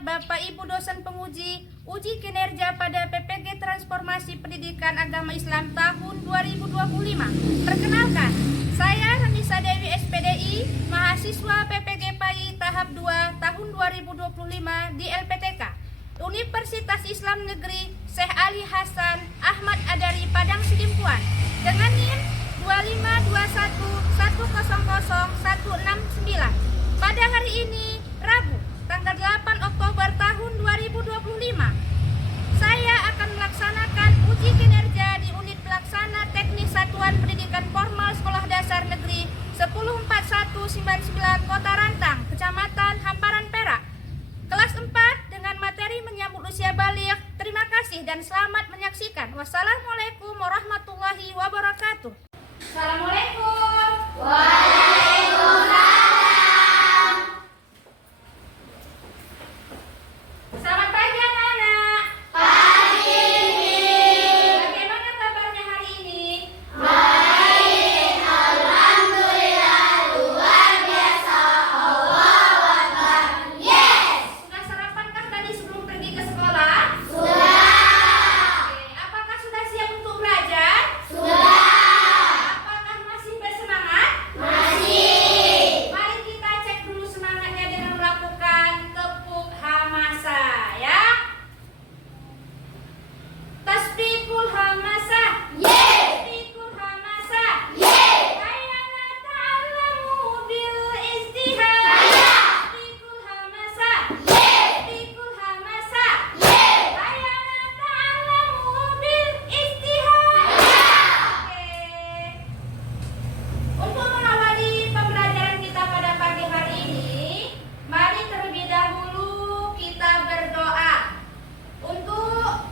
menolak Bapak Ibu dosen penguji uji kinerja pada PPG Transformasi Pendidikan Agama Islam tahun 2025. Perkenalkan, saya Ranisa Dewi SPDI, mahasiswa PPG PAI tahap 2 tahun 2025 di LPTK Universitas Islam Negeri Syekh Ali Hasan Ahmad Adari Padang Sidimpuan dengan NIM 25211000169. Pada hari ini, Rabu, tanggal 8 Oktober tahun 2025, saya akan melaksanakan uji kinerja di unit pelaksana teknis Satuan Pendidikan Formal Sekolah Dasar Negeri 104199 Kota Rantang, Kecamatan Hamparan Perak, kelas 4 dengan materi menyambut usia baligh. Terima kasih dan selamat menyaksikan. Wassalamualaikum warahmatullahi wabarakatuh. Assalamualaikum. Waalaikumsalam. Selamat pagi anak-anak. Pagi. Bagaimana kabarnya hari ini? Baik, alhamdulillah, luar biasa. Allahu Akbar. Yes. Sudah sarapankah tadi sebelum pergi ke sekolah? Sudah. Oke, apakah sudah siap untuk belajar? Sudah. Apakah masih bersemangat? Masih. Mari kita cek dulu semangatnya dengan melakukan tepuk hamasa ya. Tasbihul hamasa. Tasbihul hamasa. Hayya nata'allamu bil ijtihad. Tasbihul hamasa. Tasbihul hamasa. Hayya nata'allamu bil ijtihad. Oke. Untuk mengawali pembelajaran kita pada pagi hari ini, mari terlebih dahulu kita berdoa. Untuk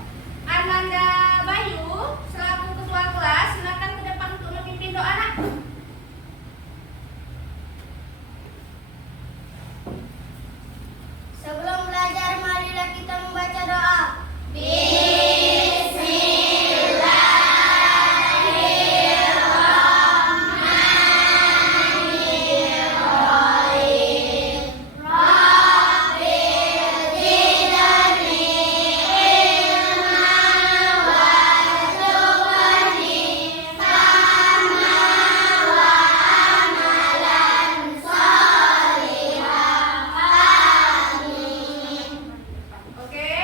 Ananda Bayu selaku ketua kelas, silakan ke depan untuk memimpin doa, Nak. Sebelum belajar, marilah kita membaca doa. Oke.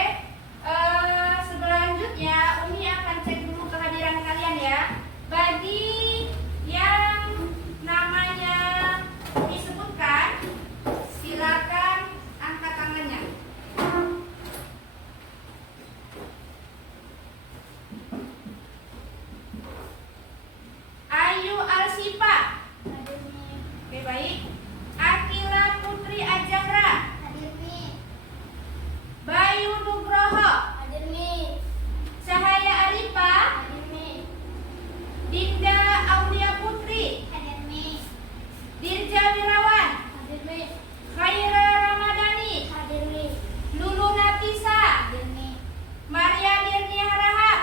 Selanjutnya Umi akan cek dulu kehadiran kalian ya. Bagi yang namanya disebutkan, silakan angkat tangannya. Ayu Alsifa. Oke, baik. Akila Putri Ajahra. Bayu Nugroho. Cahaya Arifa. Dinda Aulia Putri. Dirja Wirawan. Khaira Ramadhani. Lulu Nafisa. Maria Dirnia Harahap.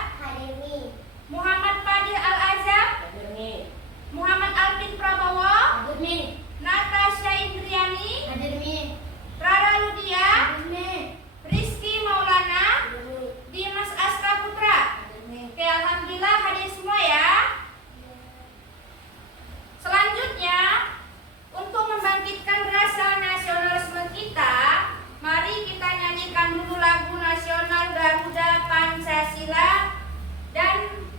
Muhammad Fadil Al-Azhar. Muhammad Alvin Prabowo. Natasha Indriani. Rara Ludia. Rizky Maulana. Dimas Aska Putra. Oke, alhamdulillah hadir semua ya. Selanjutnya, untuk membangkitkan rasa nasionalisme kita, mari kita nyanyikan dulu lagu nasional Garuda Pancasila. Dan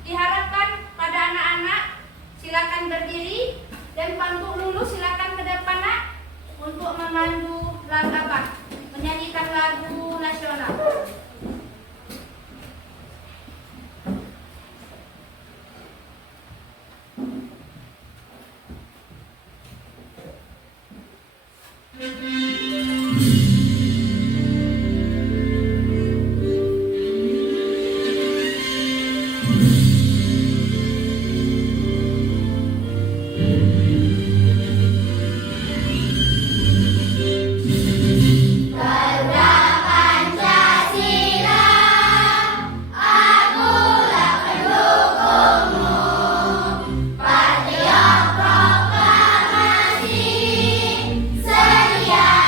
diharapkan pada anak-anak silakan berdiri dan untuk lulu silakan ke depan, Nak, untuk memandu langkah menyanyikan lagu nasional. Sedia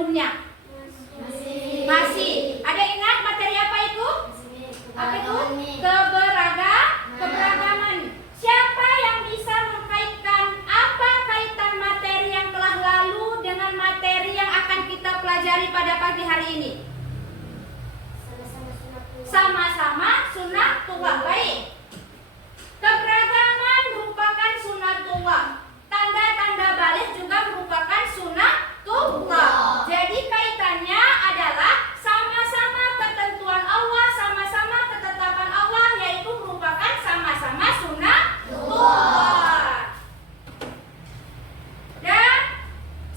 sebelumnya? Masih. Ada ingat materi apa itu? Apa itu? Keberagaman. Siapa yang bisa mengkaitkan apa kaitan materi yang telah lalu dengan materi yang akan kita pelajari pada pagi hari ini? Sama-sama sunatullah. Baik. Keberagaman merupakan sunatullah. Tanda-tanda balik juga merupakan sunatullah. Jadi kaitannya adalah sama-sama ketentuan Allah, sama-sama ketetapan Allah, yaitu merupakan sama-sama sunatullah. Dan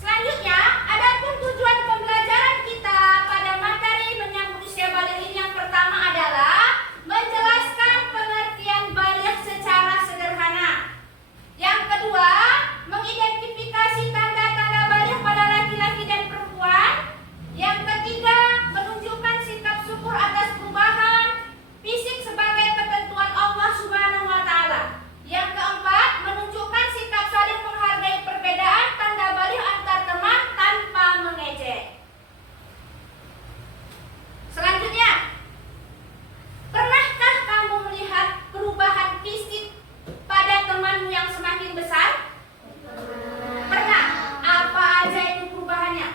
selanjutnya, adapun tujuan pembelajaran kita pada materi menyambut usia balik ini yang pertama adalah menjelaskan pengertian balik secara sederhana. Yang kedua, mengidentifikasi tanda-tanda balik pada laki-laki dan perempuan. Yang ketiga, menunjukkan sikap syukur atas perubahan fisik sebagai ketentuan Allah Subhanahu wa taala. Yang keempat, menunjukkan sikap saling menghargai perbedaan tanda balik antar teman tanpa mengejek. Selanjutnya, pernahkah kamu melihat perubahan fisik pada temanmu yang semakin besar? Pernah. Apa aja itu perubahannya?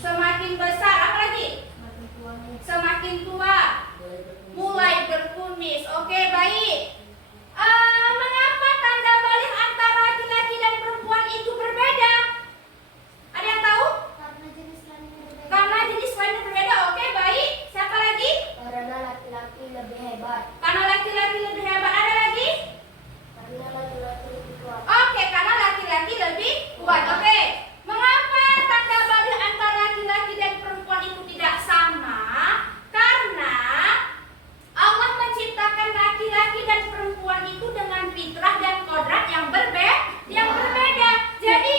Semakin besar, apa lagi? Semakin tua. Mulai berkumis. Oke, baik. Mengapa tanda balik antara laki-laki dan perempuan itu berbeda? Ada yang tahu? Karena jenis kelamin berbeda. Oke, baik. Siapa lagi? Karena laki-laki lebih hebat. Karena laki-laki lebih hebat. Ada lagi? Karena laki-laki lebih kuat. Oke, karena laki-laki lebih kuat. Oke. Mengapa tanda balik antara laki-laki dan perempuan itu tidak sama? Karena Allah menciptakan laki-laki dan perempuan itu dengan fitrah dan kodrat yang berbeda. Jadi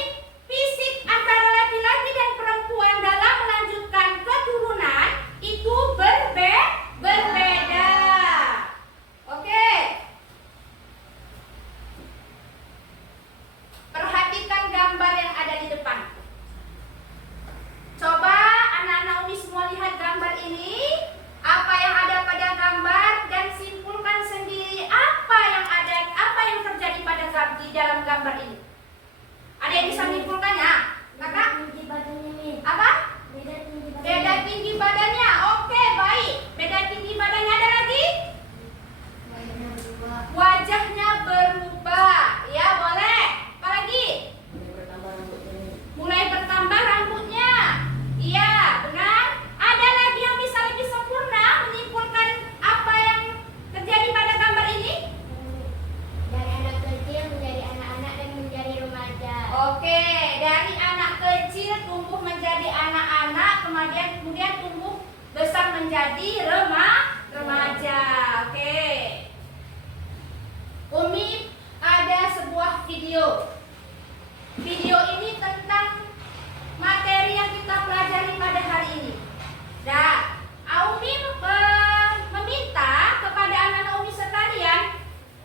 fisik antara laki-laki dan perempuan dalam melanjutkan keturunan itu berbeda. Oke. Perhatikan gambar yang ada di depan. Coba anak-anak Umi semua lihat gambar ini. Apa yang ada pada gambar dan simpulkan sendiri apa yang terjadi di dalam gambar ini. Ada yang bisa menyimpulkannya? Kakak? Tinggi badannya, Mi. Apa? Beda tinggi Beda tinggi badannya. badannya. Oke, baik. Beda tinggi badannya. Ada lagi? Badannya berubah. Wajahnya berubah. Ya, boleh. Apa lagi? Mulai bertambah rambutnya. Iya, benar. Ada lagi yang bisa lebih sempurna menyimpulkan apa yang terjadi pada gambar ini? Dari anak kecil menjadi anak-anak dan menjadi remaja. Oke, dari anak kecil tumbuh menjadi anak-anak, kemudian tumbuh besar menjadi remaja. Oke. Umi ada sebuah video. Video ini tentang materi yang kita pelajari pada hari ini. Dan Umi meminta kepada anak-anak Umi sekalian,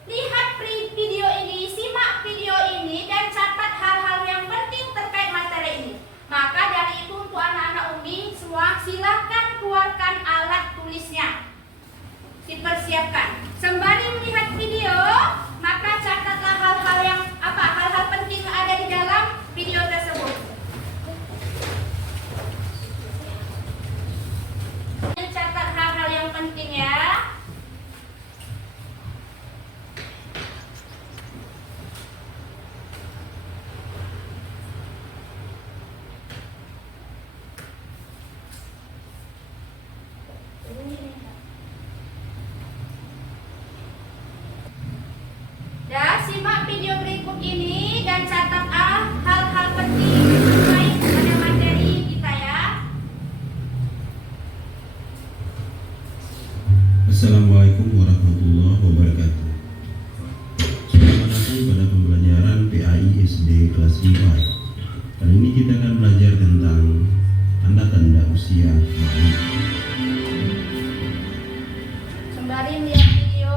lihat video ini, simak video ini, dan catat hal-hal yang penting terkait materi ini. Maka dari itu untuk anak-anak Umi semua silakan keluarkan alat tulisnya. Dipersiapkan. Sembari melihat video, maka catatlah hal-hal penting yang ada di dalam video tersebut. Catat hal-hal yang penting ya. Dan simak video berikut ini dan catat hal-hal penting terkait pada materi kita ya. Assalamualaikum warahmatullahi wabarakatuh. Selamat datang pada pembelajaran PAI SD kelas 5. Kali ini kita akan belajar tentang tanda-tanda usia balik. Sembari melihat video,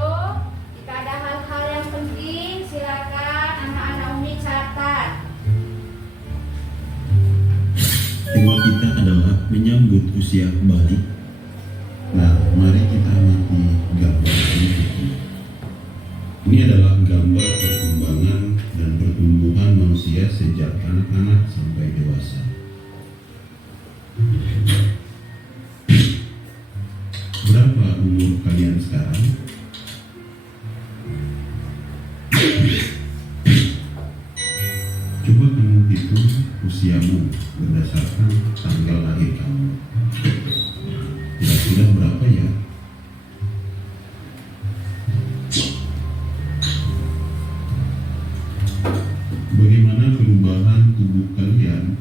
jika ada hal-hal yang penting, silakan anak-anak Umi catat. Kita usia balik? Nah, mari kita amati gambar ini. Ini adalah gambar perkembangan dan pertumbuhan manusia sejak anak-anak sampai dewasa. Berapa umur kalian sekarang? Coba kamu hitung usiamu berdasarkan tanggal lahir kamu. Kira-kira berapa ya? Bagaimana perubahan tubuh kalian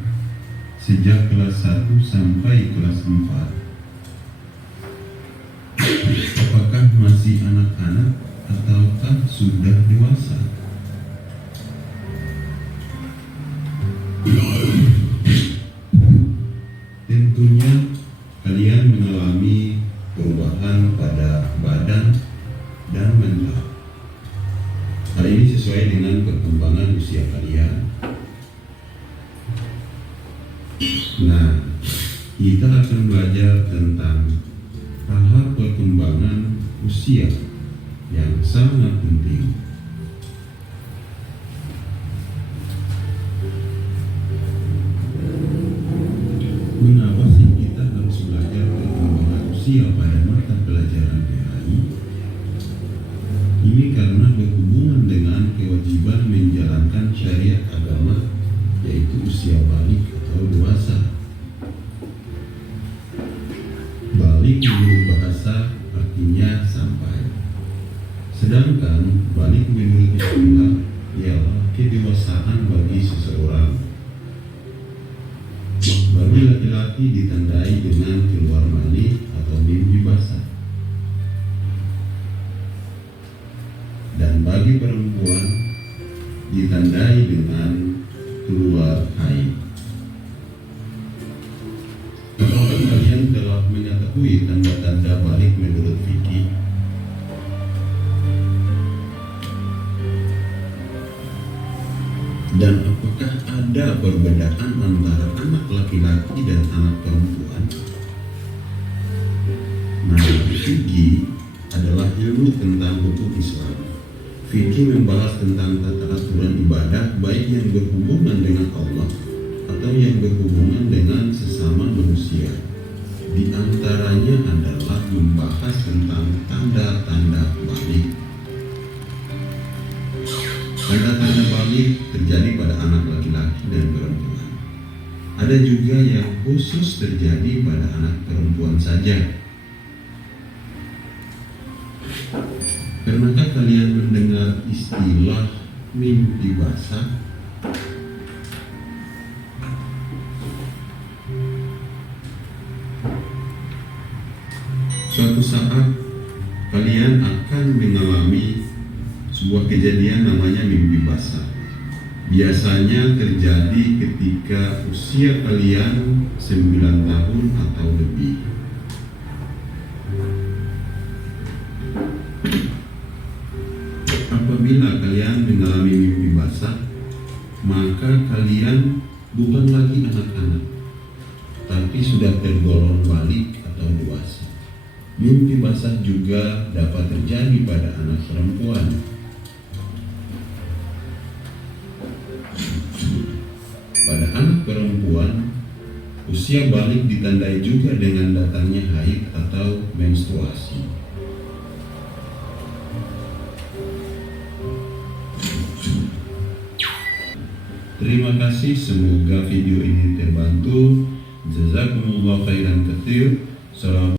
sejak kelas 1 sampai kelas 4? Apakah masih anak-anak ataukah sudah dewasa? Tentunya kalian mengalami perubahan pada badan dan mental. Hal ini sesuai dengan perkembangan usia kalian. Nah, kita akan belajar tentang hal-hal perkembangan usia yang sangat penting. Mengapa sih kita harus belajar perkembangan usia pada mata pelajaran PAI? Ini karena berhubungan dengan kewajiban menjalankan syariat agama, yaitu usia balik atau dewasa. Balik menurut bahasa artinya sampai, sedangkan balik menurut istilah ialah kedewasaan bagi seseorang. Bagi laki-laki ditandai dengan keluar mani atau mimpi basah, dan bagi perempuan ditandai dengan keluar haid. Apakah kalian telah mengetahui tanda-tanda balik menurut fikih? Dan apakah ada perbedaan antara anak laki-laki dan anak perempuan? Nah, fikih adalah ilmu tentang hukum Islam. Fikih membahas tentang tata aturan ibadah, baik yang berhubungan dengan Allah atau yang berhubungan dengan sesama manusia. Di antaranya adalah membahas tentang tanda-tanda balik. Tanda-tanda balik terjadi pada anak laki-laki dan perempuan. Ada juga yang khusus terjadi pada anak perempuan saja. Pernahkah kalian mendengar istilah mimpi basah? Suatu saat kalian akan mengalami sebuah kejadian namanya mimpi basah. Biasanya terjadi ketika usia kalian 9 tahun atau lebih. Apabila kalian mengalami mimpi basah, maka kalian bukan lagi anak-anak, tapi sudah tergolong balik atau dewasa. Mimpi basah juga dapat terjadi pada anak perempuan. Pada anak perempuan, usia balik ditandai juga dengan datangnya haid atau menstruasi. Terima kasih, semoga video ini terbantu. Jazakumullah khairan katsir. Salam.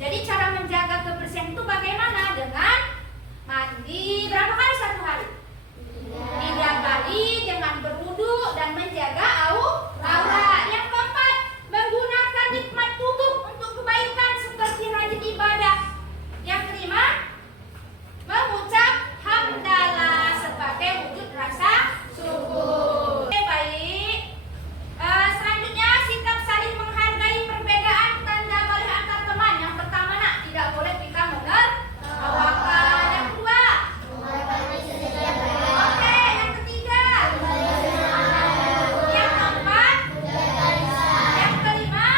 Jadi cara menjaga kebersihan itu bagaimana? Dengan mandi berapa kali satu hari? 3 kali, dengan berwudu dan menjaga aurat. Yang keempat, menggunakan nikmat tubuh untuk kebaikan seperti rajin ibadah. Yang kelima, mengucap hamdalah sebagai wujud rasa syukur. Oke, baik. Selanjutnya, sikap saling menghargai perbedaan tanda balik antar teman. Yang pertama, nak, tidak boleh kita menertawakan. Yang kedua, oke, yang ketiga, yang keempat, yang kelima,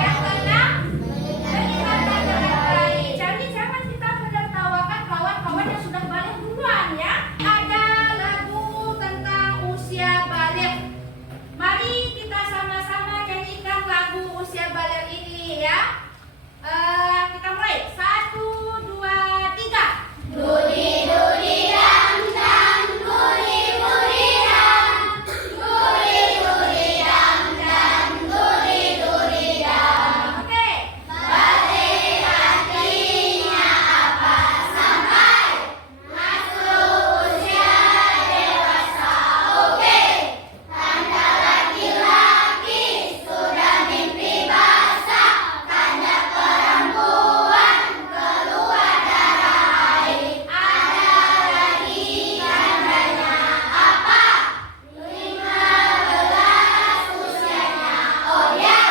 yang keenam, mengingatkan dengan baik. Jadi jangan kita menertawakan kawan-kawan yang sudah balik duluan ya. Ada lagu tentang usia balik. Mari kita sama-sama nyanyikan lagu usia balik ini ya. Kita mulai. 1, 2, 3. Duri duri dam dam, duri duri dam, duri duri dam dam, duri duri dam. Oke. Balik artinya apa? Sampai masuk usia dewasa. Oke. Tanda laki-laki sudah mimpi basah. Tanda perempuan keluar darah haid. Ada lagi tandanya apa? 15 usianya. Oh ya,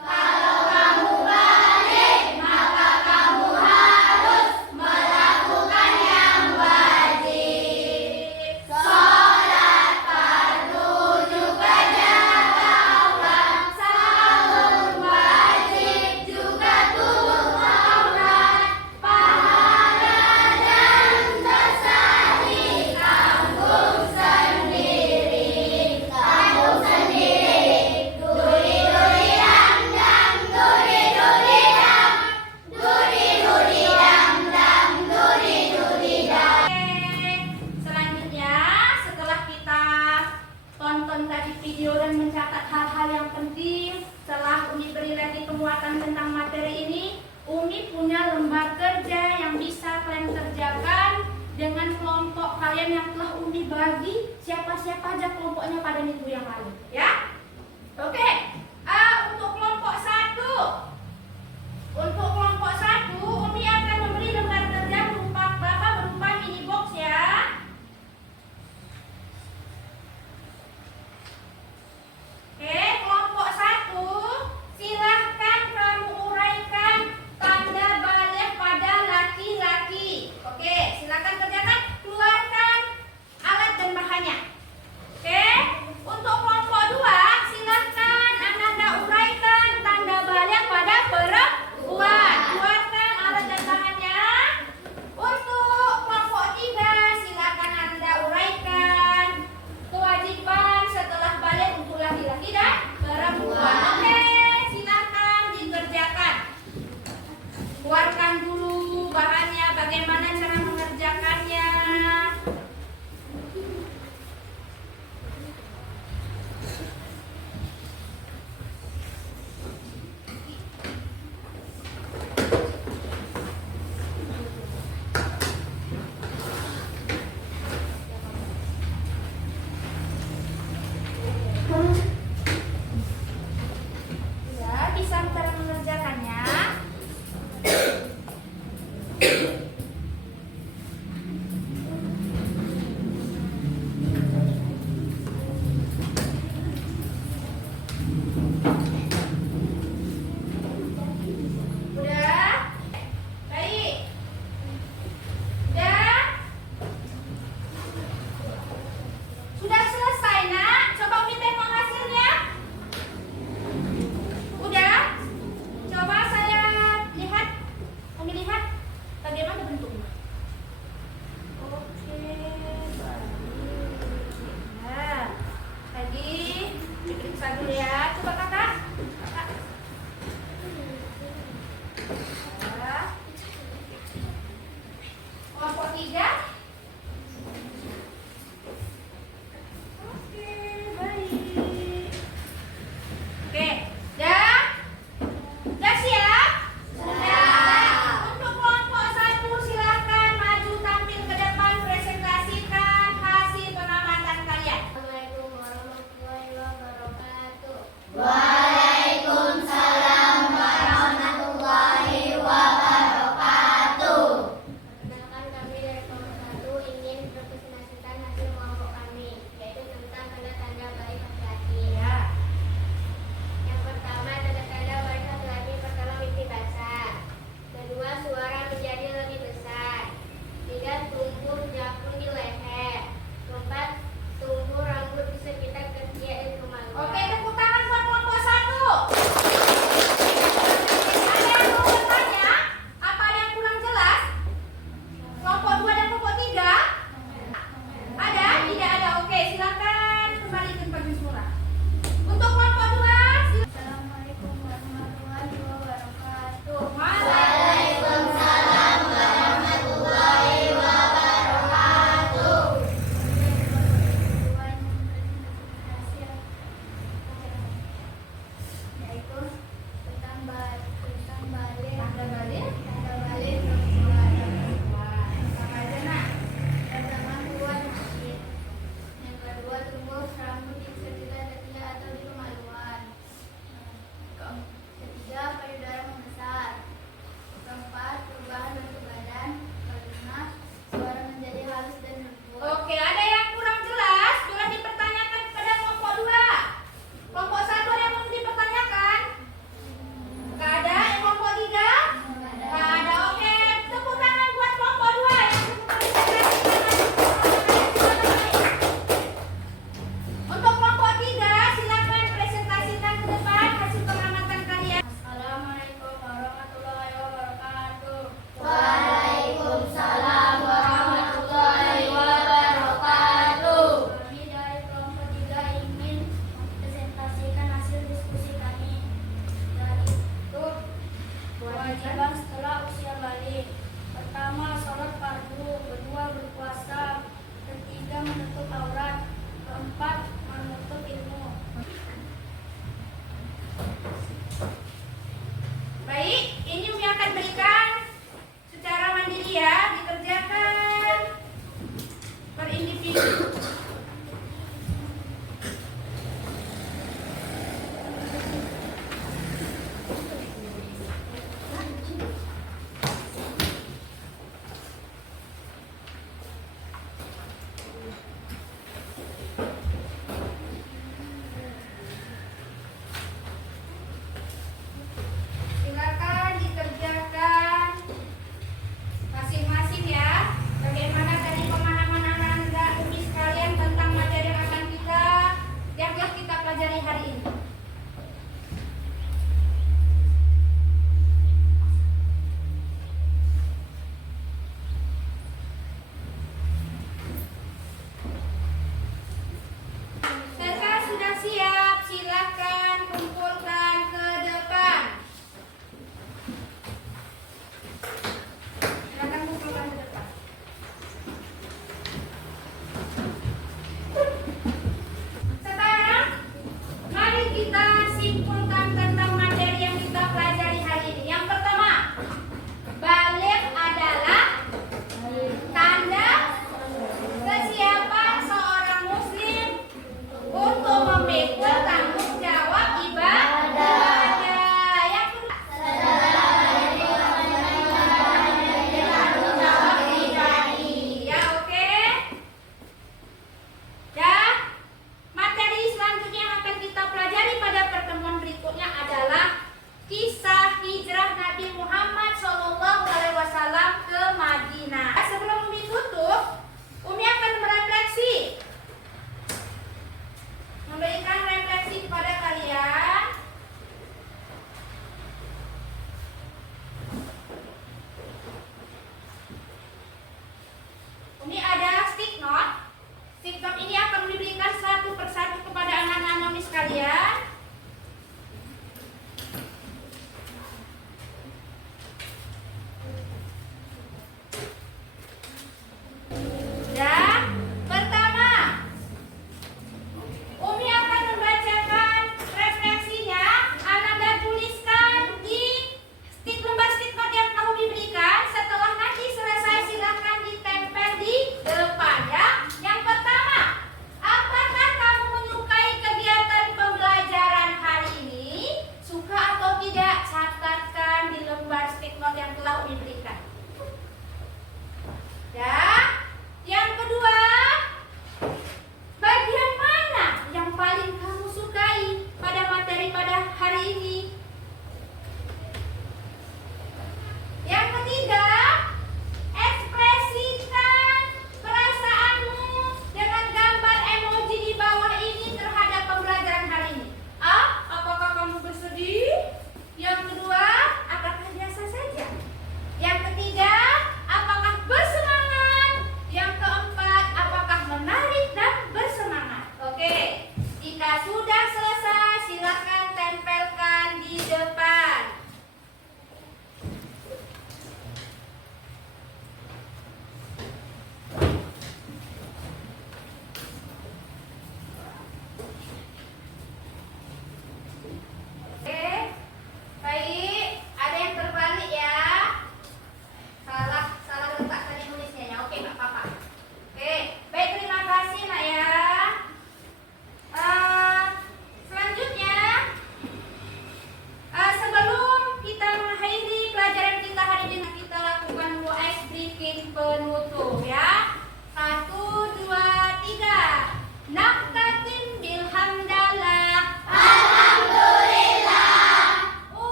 kalau kamu balik maka kamu harus melakukan yang wajib. Sholat fardu juga jaga aurat. Sahur wajib juga tutup aurat. Pahala dan dosa ditanggung sendiri. Tanggung sendiri. Duri duri dam dam, duri duri dam, duri duri dam dam, duri duri dam. Oke. Selanjutnya, setelah kita tonton tadi video dan mencatat hal-hal yang penting, setelah Umi beri lagi penguatan tentang materi ini, Umi punya lembar kerja yang bisa kalian kerjakan dengan kelompok kalian yang telah Umi bagi siapa-siapa aja kelompoknya pada minggu yang lalu, ya. Oke.